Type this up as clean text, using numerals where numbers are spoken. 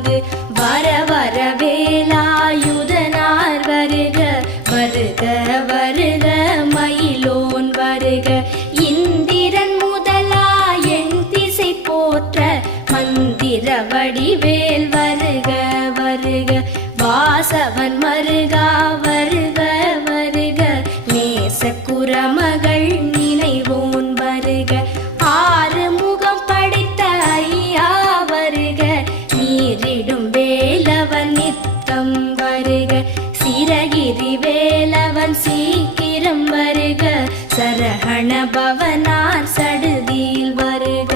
வந்து வர வர வேலாயுதனார் வருக வருக வருக மயிலோன் வருக இந்திரன் முதலா என் திசை போற்ற மந்திர வடிவேல் வருக வருக வாசவன் மருகா வருக வருக நேச குரமகள் நினைவோன் வருக ஆறு முகம் படைத்த ஐயா வருக நீரிடும் வேலவன் நித்தம் வருக சிரகிரி வேலவன் சீக்கிரம் வருக சரஹண பவனார் சடுதியில் வருக.